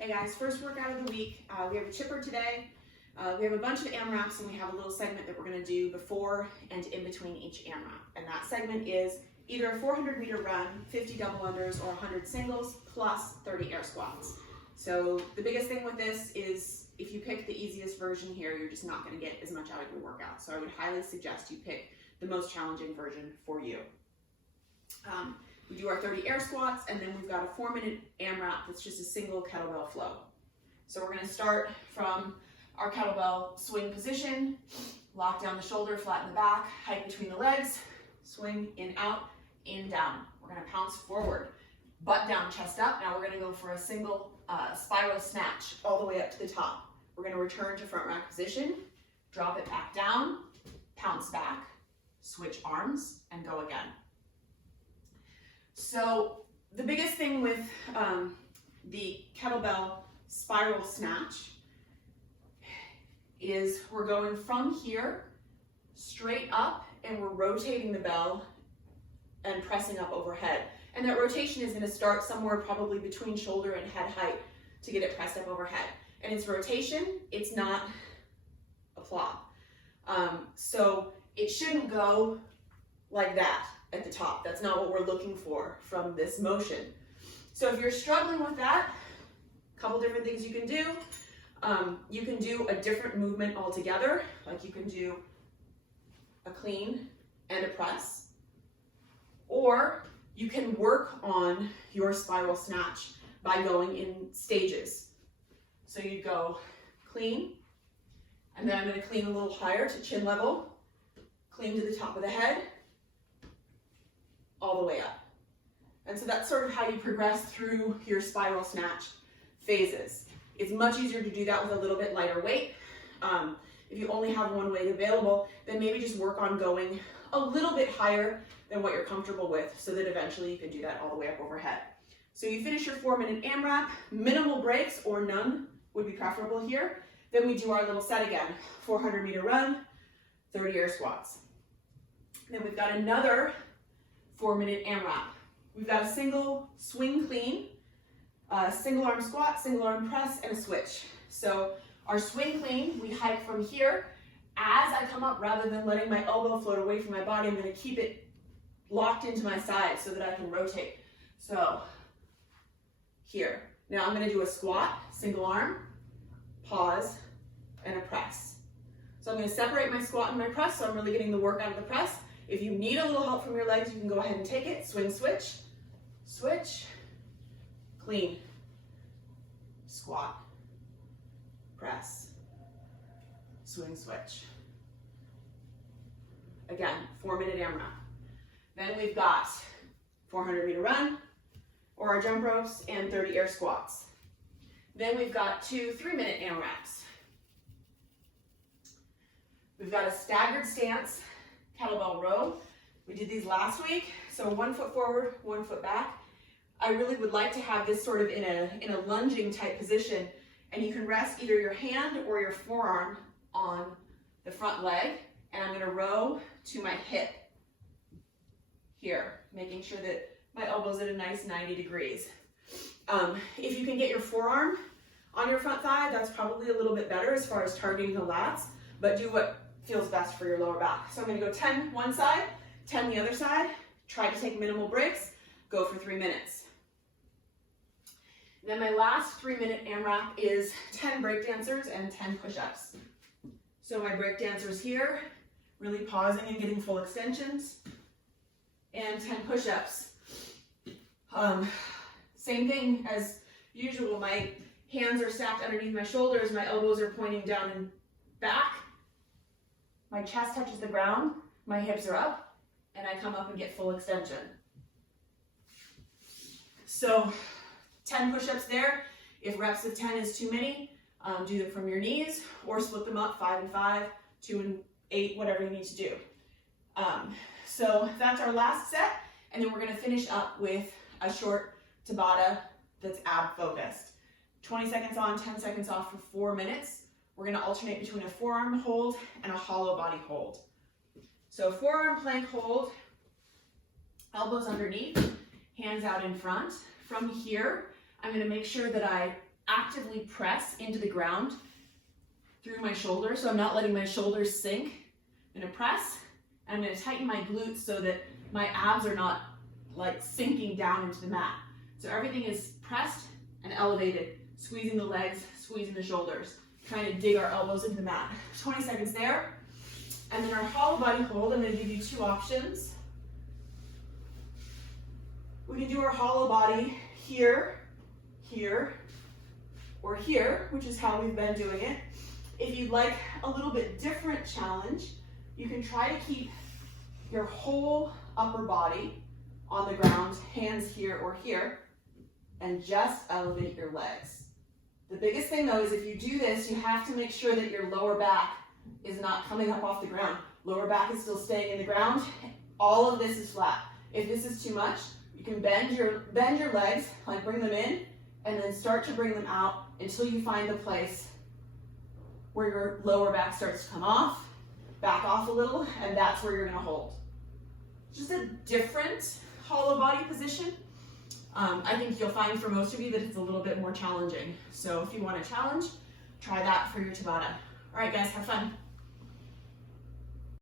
Hey guys, first workout of the week. We have a chipper today. We have a bunch of AMRAPs and we have a little segment that we're going to do before and in between each AMRAP. And that segment is either a 400-meter run, 50 double unders, or 100 singles, plus 30 air squats. So the biggest thing with this is if you pick the easiest version here, you're just not going to get as much out of your workout. So I would highly suggest you pick the most challenging version for you. We do our 30 air squats, and then we've got a 4-minute AMRAP that's just a single kettlebell flow. So we're going to start from our kettlebell swing position, lock down the shoulder, flatten the back, height between the legs, swing in, out, in, down. We're going to pounce forward, butt down, chest up. Now we're going to go for a single spiral snatch all the way up to the top. We're going to return to front rack position, drop it back down, pounce back, switch arms, and go again. So the biggest thing with the kettlebell spiral snatch is we're going from here straight up and we're rotating the bell and pressing up overhead. And that rotation is going to start somewhere probably between shoulder and head height to get it pressed up overhead. And it's rotation, it's not a plop. So it shouldn't go like that at the top. That's not what we're looking for from this motion. So if you're struggling with that, a couple different things you can do. You can do a different movement altogether, like you can do a clean and a press, or you can work on your spiral snatch by going in stages. So you go clean, and then I'm going to clean a little higher to chin level, clean to the top of the head, all the way up. And so that's sort of how you progress through your spiral snatch phases. It's much easier to do that with a little bit lighter weight. If you only have one weight available, then maybe just work on going a little bit higher than what you're comfortable with so that eventually you can do that all the way up overhead. So you finish your 4-minute AMRAP, minimal breaks or none would be preferable here. Then we do our little set again, 400-meter run, 30 air squats. Then we've got another 4-minute AMRAP. We've got a single swing clean, a single arm squat, single arm press, and a switch. So our swing clean, we hike from here. As I come up, rather than letting my elbow float away from my body, I'm going to keep it locked into my side so that I can rotate. So here. Now I'm going to do a squat, single arm, pause, and a press. So I'm going to separate my squat and my press, so I'm really getting the work out of the press. If you need a little help from your legs, you can go ahead and take it. Swing, switch, switch, clean, squat, press, swing, switch. Again, 4-minute AMRAP. Then we've got 400-meter run, or our jump ropes, and 30 air squats. Then we've got 2 3-minute AMRAPs. We've got a staggered stance kettlebell row. We did these last week, so 1 foot forward, 1 foot back. I really would like to have this sort of in a lunging type position, and you can rest either your hand or your forearm on the front leg, and I'm going to row to my hip here, making sure that my elbow's at a nice 90 degrees. If you can get your forearm on your front thigh, that's probably a little bit better as far as targeting the lats, but do what feels best for your lower back. So I'm going to go 10 one side, 10 the other side, try to take minimal breaks, go for 3 minutes. Then my last 3-minute AMRAP is 10 breakdancers and 10 push-ups. So my breakdancers here, really pausing and getting full extensions, and 10 push-ups. Same thing as usual, my hands are stacked underneath my shoulders, my elbows are pointing down and back, my chest touches the ground, my hips are up, and I come up and get full extension. So 10 push-ups there. If reps of 10 is too many, do them from your knees or split them up 5 and 5, 2 and 8, whatever you need to do. So that's our last set, and then we're going to finish up with a short Tabata that's ab focused. 20 seconds on, 10 seconds off for 4 minutes. We're going to alternate between a forearm hold and a hollow body hold. So forearm plank hold, elbows underneath, hands out in front. From here, I'm going to make sure that I actively press into the ground through my shoulders. So I'm not letting my shoulders sink. I'm gonna press, and I'm gonna tighten my glutes so that my abs are not like sinking down into the mat. So everything is pressed and elevated, squeezing the legs, squeezing the shoulders, trying to dig our elbows into the mat. 20 seconds there. And then our hollow body hold, I'm gonna give you two options. We can do our hollow body here, here, or here, which is how we've been doing it. If you'd like a little bit different challenge, you can try to keep your whole upper body on the ground, hands here or here, and just elevate your legs. The biggest thing though is if you do this, you have to make sure that your lower back is not coming up off the ground. Lower back is still staying in the ground. All of this is flat. If this is too much, you can bend your legs, like bring them in, and then start to bring them out until you find the place where your lower back starts to come off, back off a little, and that's where you're gonna hold. Just a different hollow body position. I think you'll find for most of you that it's a little bit more challenging. So if you want a challenge, try that for your Tabata. All right, guys, have fun.